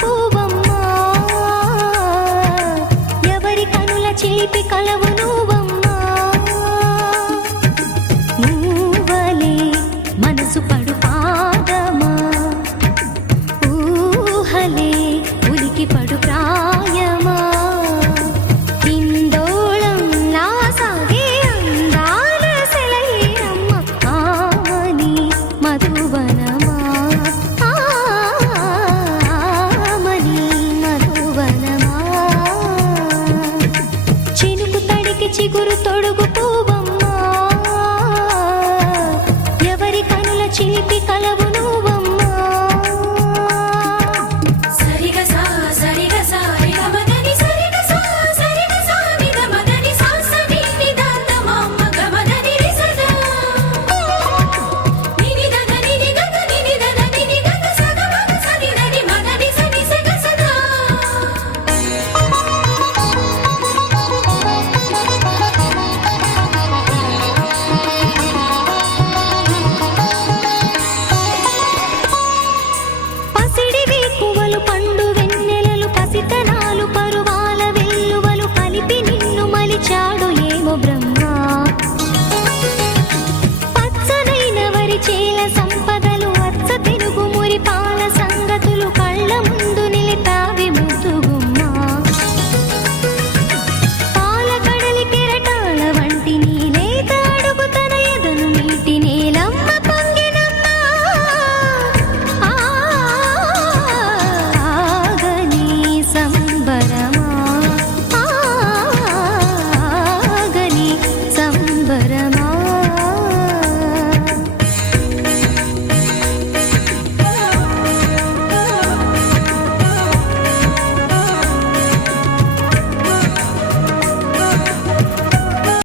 పూవమ్మా, ఎవరి కనుల చిలిపి కలవు నువ్వమ్మా. నువ్వలే మనసు పడు పాదమా, ఊహలే ఉలికి పడు ప్రాయమా. ఇందోళం నా సాగే అందాల సెలయేరమ్మ, ఆమని మధువనమా, ఆమని మధువనమా. చినుకు తడికి చిగురు తొడుగు పూవమ్మా, ఎవరి కనుల చిలిపి కలవు నువ్వమ్మా. సరిగసా సరిగసా రిగమదని సరిగసా సరిగసా నిగమదని సాసని నిదాత మామ గమదని రిసదా నినిదన నినిగగ నినిదన నినిగగ సగమగ సనిదని మదని సని సగసదా. పసిడి వేకువలు పండు వెన్నెలలు పసితనాలు పరువాల వెల్లువలు కలిపి నిన్ను మలిచాడు ఏమో బ్రహ్మ. పచ్చనైన వరి చేల